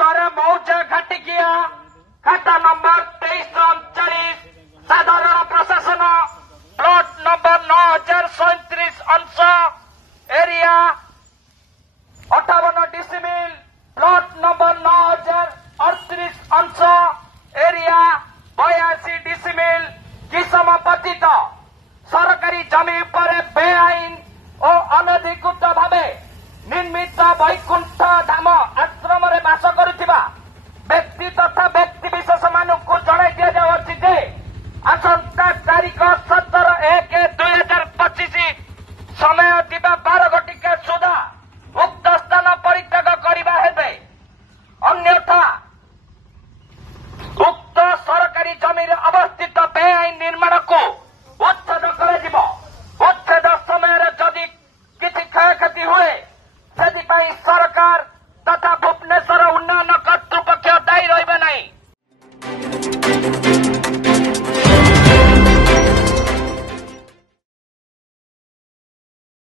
मौजा घाटिकिया खाता नंबर 2339 साधारण प्रशासन प्लॉट नंबर 9037 अंश एरिया 58 डिसिमिल प्लॉट नंबर 9038 अंश एरिया 82 डिसिमिल किसम पतित सरकारी जमी पर बेआईन और अनधिकृत भावे निर्मित वैकुंठ धाम आश्रम रे बास करुवा व्यक्ति तथा व्यक्ति विशेष मानक जणाई दि जाऊँगी जे आसंता तारीख 17/1/2025 समय दिवा 12 घटिका सुधा उक्त स्थान परित्याग करने अन्यथा